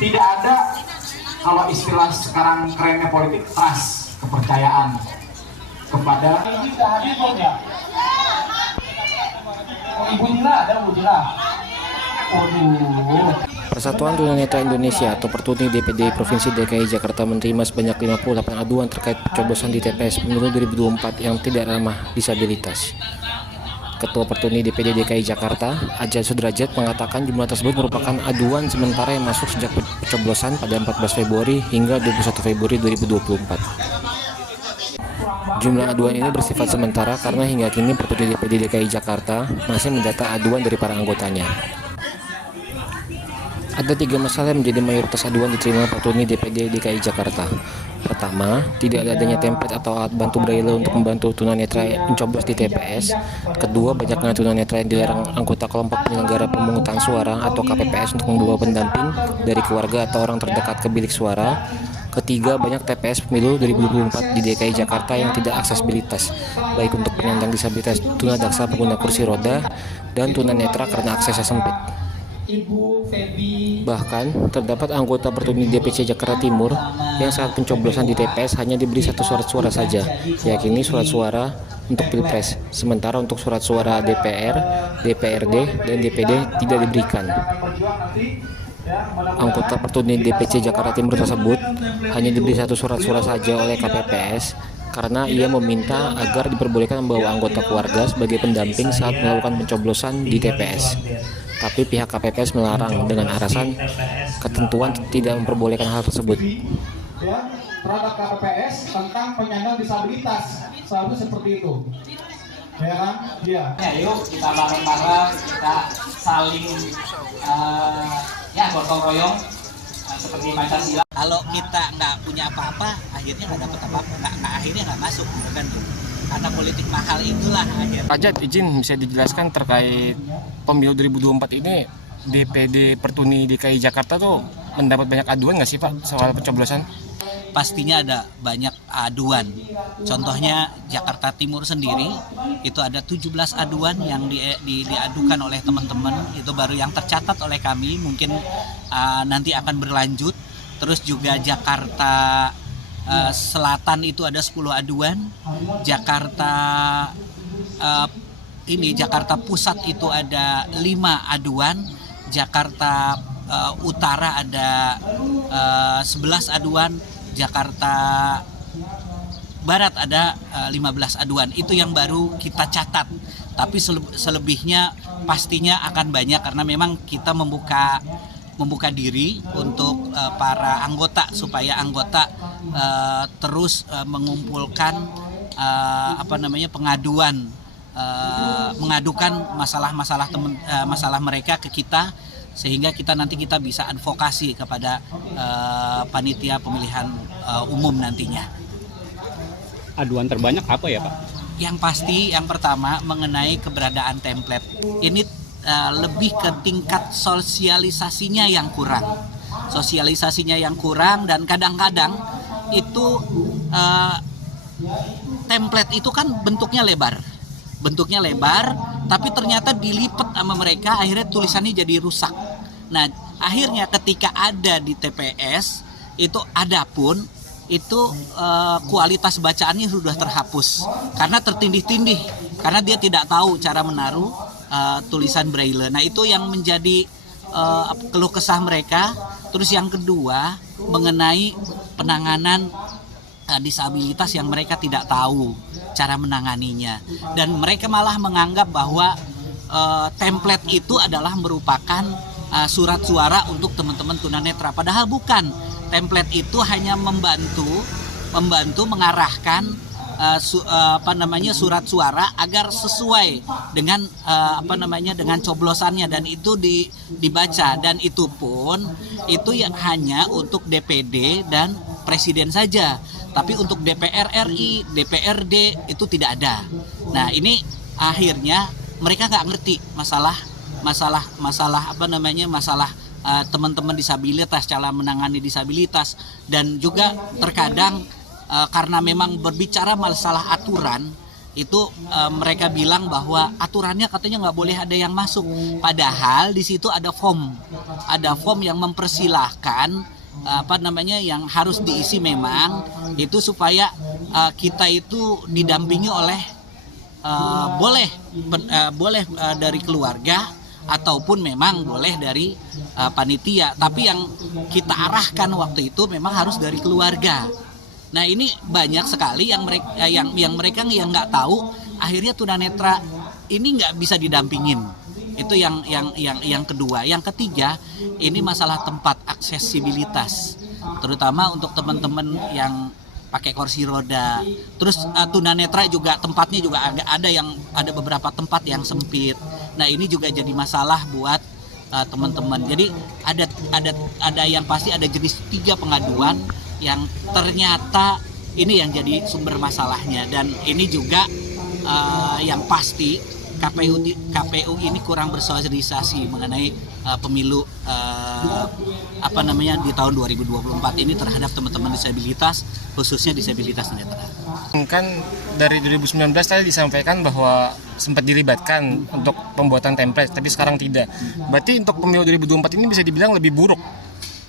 tidak ada, kalau istilah sekarang kerennya politik, trust, kepercayaan kepada ini sudah hadir belum ya? Oh, Ibu Jila ada, Bu Jila. Persatuan Tunanetra Indonesia atau Pertuni DPD Provinsi DKI Jakarta menerima sebanyak 58 aduan terkait pencoblosan di TPS pemilu 2024 yang tidak ramah disabilitas. Ketua Pertuni DPD DKI Jakarta, Ajat Sudrajat, mengatakan jumlah tersebut merupakan aduan sementara yang masuk sejak pencoblosan pada 14 Februari hingga 21 Februari 2024. Jumlah aduan ini bersifat sementara karena hingga kini Pertuni DPD DKI Jakarta masih mendata aduan dari para anggotanya. Ada 3 masalah yang menjadi mayoritas aduan diterima Pertuni DPD DKI Jakarta. Pertama, tidak adanya template atau alat bantu braille untuk membantu tunanetra mencoblos di TPS. Kedua, banyaknya tunanetra yang dilarang anggota kelompok penyelenggara pemungutan suara atau KPPS untuk membawa pendamping dari keluarga atau orang terdekat ke bilik suara. Ketiga, banyak TPS pemilu 2024 di DKI Jakarta yang tidak aksesibilitas, baik untuk penyandang disabilitas tunadaksa pengguna kursi roda dan tunanetra karena aksesnya sempit. Bahkan, terdapat anggota Pertuni DPC Jakarta Timur yang saat pencoblosan di TPS hanya diberi 1 surat suara saja, yakni surat suara untuk Pilpres, sementara untuk surat suara DPR, DPRD, dan DPD tidak diberikan. Anggota Pertuni DPC Jakarta Timur tersebut hanya diberi 1 surat suara saja oleh KPPS karena ia meminta agar diperbolehkan membawa anggota keluarga sebagai pendamping saat melakukan pencoblosan di TPS. Tapi pihak KPPS melarang dengan alasan ketentuan tidak memperbolehkan hal tersebut. Terhadap KPPS tentang penyandang disabilitas selalu seperti itu. Ya kan? Iya. Ya, yuk kita bareng-bareng, kita saling gotong royong seperti Pancasila. Kalau kita nggak punya apa-apa, akhirnya nggak dapat apa-apa, akhirnya nggak masuk, kan? Karena politik mahal itulah akhirnya. Pak Ajat, izin bisa dijelaskan terkait pemilu 2024 ini DPD Pertuni DKI Jakarta tuh mendapat banyak aduan nggak sih Pak soal pencoblosan? Pastinya ada banyak aduan. Contohnya Jakarta Timur sendiri itu ada 17 aduan yang diadukan oleh teman-teman. Itu baru yang tercatat oleh kami, mungkin nanti akan berlanjut. Terus juga Jakarta Selatan itu ada 10 aduan. Jakarta Pusat itu ada 5 aduan. Jakarta Utara ada 11 aduan. Jakarta Barat ada 15 aduan. Itu yang baru kita catat. Tapi selebihnya pastinya akan banyak karena memang kita membuka diri untuk para anggota supaya anggota terus mengumpulkan pengaduan, mengadukan masalah mereka ke kita, sehingga kita bisa advokasi kepada panitia pemilihan umum nantinya. Aduan terbanyak apa ya Pak? Yang pasti yang pertama mengenai keberadaan template. Ini lebih ke tingkat sosialisasinya yang kurang. Dan kadang-kadang itu template itu kan bentuknya lebar, tapi ternyata dilipat sama mereka, akhirnya tulisannya jadi rusak. Nah, akhirnya ketika ada di TPS itu itu kualitas bacaannya sudah terhapus karena tertindih-tindih, karena dia tidak tahu cara menaruh tulisan braille. Nah, itu yang menjadi keluh kesah mereka. Terus yang kedua mengenai penanganan disabilitas yang mereka tidak tahu cara menanganinya, dan mereka malah menganggap bahwa template itu adalah merupakan surat suara untuk teman-teman tunanetra, padahal bukan. Template itu hanya membantu mengarahkan surat suara agar sesuai dengan dengan coblosannya, dan itu dibaca, dan itu pun hanya untuk DPD dan presiden saja. Tapi untuk DPR RI, DPRD itu tidak ada. Nah, ini akhirnya mereka nggak ngerti masalah teman-teman disabilitas, cara menangani disabilitas, dan juga terkadang karena memang berbicara masalah aturan, itu mereka bilang bahwa aturannya katanya nggak boleh ada yang masuk. Padahal di situ ada form yang mempersilahkan yang harus diisi memang itu supaya kita itu didampingi oleh boleh dari keluarga ataupun memang boleh dari panitia. Tapi yang kita arahkan waktu itu memang harus dari keluarga. Nah ini banyak sekali yang mereka yang nggak tahu, akhirnya tunanetra ini nggak bisa didampingin. Itu yang kedua. Yang ketiga, ini masalah tempat, aksesibilitas, terutama untuk teman-teman yang pakai kursi roda. Terus tunanetra juga tempatnya juga ada beberapa tempat yang sempit. Nah ini juga jadi masalah buat teman-teman. Jadi ada yang pasti ada jenis 3 pengaduan yang ternyata ini yang jadi sumber masalahnya, dan ini juga yang pasti KPU ini kurang bersosialisasi mengenai pemilu di tahun 2024 ini terhadap teman-teman disabilitas, khususnya disabilitas netra. Kan dari 2019 tadi disampaikan bahwa sempat dilibatkan untuk pembuatan template, tapi sekarang tidak. Berarti untuk pemilu 2024 ini bisa dibilang lebih buruk.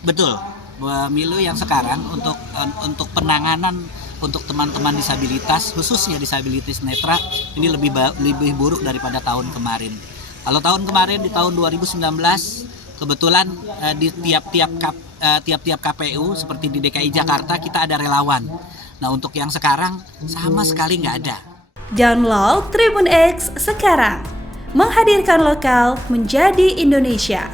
Betul. Pemilu yang sekarang untuk penanganan untuk teman-teman disabilitas, khususnya disabilitas netra, ini lebih buruk daripada tahun kemarin. Kalau tahun kemarin di tahun 2019 kebetulan di tiap-tiap KPU seperti di DKI Jakarta kita ada relawan. Nah untuk yang sekarang sama sekali nggak ada. Download Tribun X sekarang, menghadirkan lokal menjadi Indonesia.